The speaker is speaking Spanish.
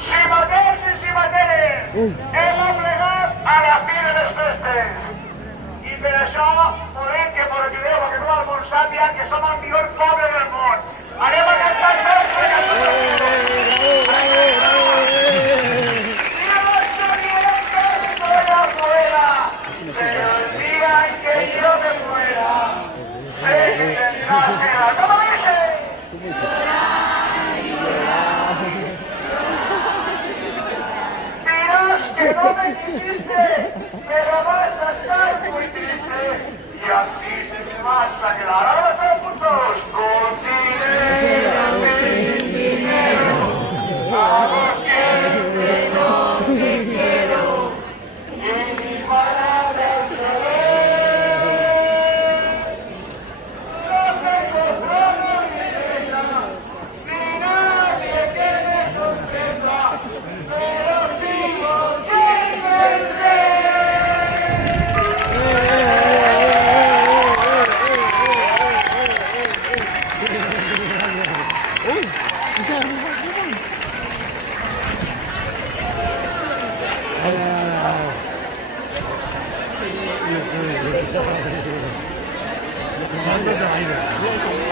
Simaters i simateres, hem plegat a la fi de les festes. I per això volem que ens ajudeu a que tot el món sàpiga que som el millor poble del món. Anem a cantar junts per a pero el día en que yo me muera, sé que tendrás que dar. ¿Cómo dice? Dirás que no me quisiste, pero vas a estar muy triste y así te vas a quedar. Ahora todos juntos, con dinero, sin dinero, hago siempre lo que quiero y mi palabra es creer. No tengo trono ni reina, ni nadie que me comprenda, pero sigo siendo el rey. 안 되잖아, 이거.